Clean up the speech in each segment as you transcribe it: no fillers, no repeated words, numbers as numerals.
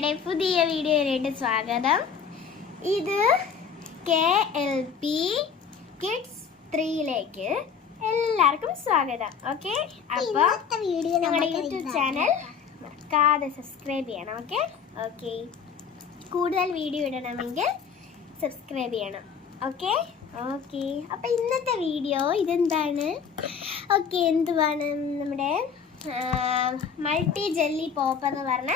ഞങ്ങളുടെ പുതിയ വീഡിയോയിലേക്ക് സ്വാഗതം. ഇത് KLP Kids 3യിലേക്ക് എല്ലാവർക്കും സ്വാഗതം. ഓക്കെ, അപ്പോൾ ഞങ്ങളുടെ യൂട്യൂബ് ചാനൽ മറക്കാതെ സബ്സ്ക്രൈബ് ചെയ്യണം. ഓക്കെ, കൂടുതൽ വീഡിയോ ഇടണമെങ്കിൽ സബ്സ്ക്രൈബ് ചെയ്യണം. ഓക്കെ, അപ്പോൾ ഇന്നത്തെ വീഡിയോ ഇതെന്താണ്? എന്തുവാണ്? നമ്മുടെ മൾട്ടി ജെല്ലി പോപ്പ് എന്ന് പറഞ്ഞ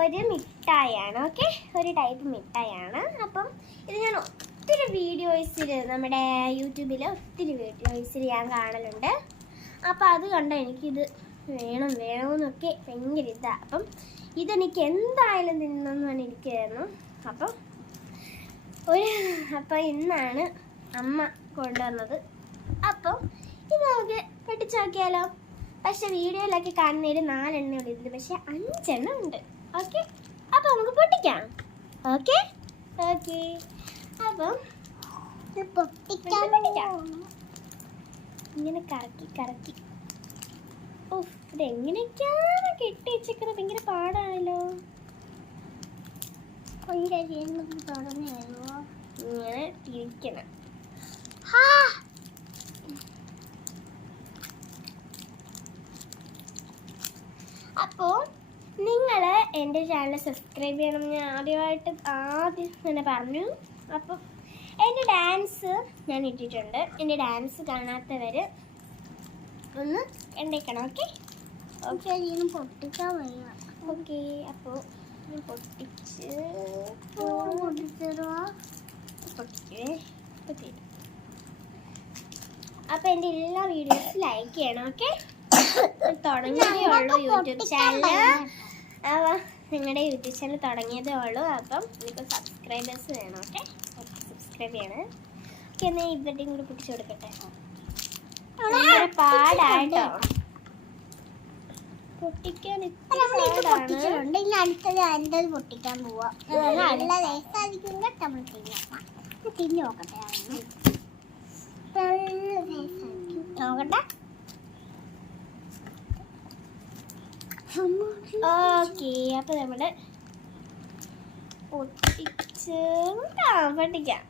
ഒരു മിഠായിയാണ്. ഒരു ടൈപ്പ് മിഠായിയാണ്. അപ്പം ഇത് ഞാൻ ഒത്തിരി വീഡിയോസിൽ നമ്മുടെ യൂട്യൂബിൽ ഒത്തിരി വീഡിയോസിൽ ഞാൻ കാണലുണ്ട്. അപ്പം അത് കണ്ട എനിക്കിത് വേണമെന്നൊക്കെ ഭയങ്കര ഇതാണ്. ഇതെനിക്ക് എന്തായാലും തിന്നണമെന്ന് ഇരിക്കുകയായിരുന്നു. അപ്പം ഇന്നാണ് അമ്മ കൊണ്ടുവന്നത്. അപ്പം ഇത് നമുക്ക് പൊട്ടിച്ച് നോക്കിയാലോ? പക്ഷെ വീഡിയോയിലൊക്കെ കാണുന്നതിൽ 4 എണ്ണ ഉള്ളത്, പക്ഷെ 5 എണ്ണം ഉണ്ട്. അപ്പം നമുക്ക് പൊട്ടിക്കാം. അപ്പം പൊട്ടിക്കാം. ഇങ്ങനെ കറക്കി ഇതെങ്ങനെയൊക്കെയാണ് കെട്ടി വെച്ചേക്കുന്നത്? ഭയങ്കര പാടാണല്ലോ. ഇങ്ങനെ തിരിക്കണം. അപ്പോൾ നിങ്ങൾ എൻ്റെ ചാനൽ സബ്സ്ക്രൈബ് ചെയ്യണം. ഞാൻ ആദ്യം തന്നെ പറഞ്ഞു. അപ്പം എൻ്റെ ഡാൻസ് ഞാൻ ഇട്ടിട്ടുണ്ട്. എൻ്റെ ഡാൻസ് കാണാത്തവർ ഒന്ന് കണ്ടേക്കണം. പൊട്ടിക്കാൻ വയ്യ. അപ്പോൾ ഞാൻ അപ്പോൾ എൻ്റെ എല്ലാ വീഡിയോസും ലൈക്ക് ചെയ്യണം. തുടങ്ങിയതേ ഉള്ളൂ യൂട്യൂബ് ചാനൽ. നിങ്ങളുടെ യൂട്യൂബ് ചാനൽ തുടങ്ങിയതേ ഉള്ളൂ. അപ്പം എനിക്ക് സബ്സ്ക്രൈബേഴ്സ് വേണം. സബ്സ്ക്രൈബ് ചെയ്യണം. എന്നാൽ ഇവരുടെയും കൂടി പൊട്ടിച്ചു കൊടുക്കട്ടെ. പാടാട്ടോ പൊട്ടിക്കാൻ. അടുത്തത് പൊട്ടിക്കാൻ പോവാ. തിരിഞ്ഞു നോക്കട്ടെ. അപ്പോൾ നമ്മൾ പൊട്ടിച്ച് പൊട്ടിക്കാം.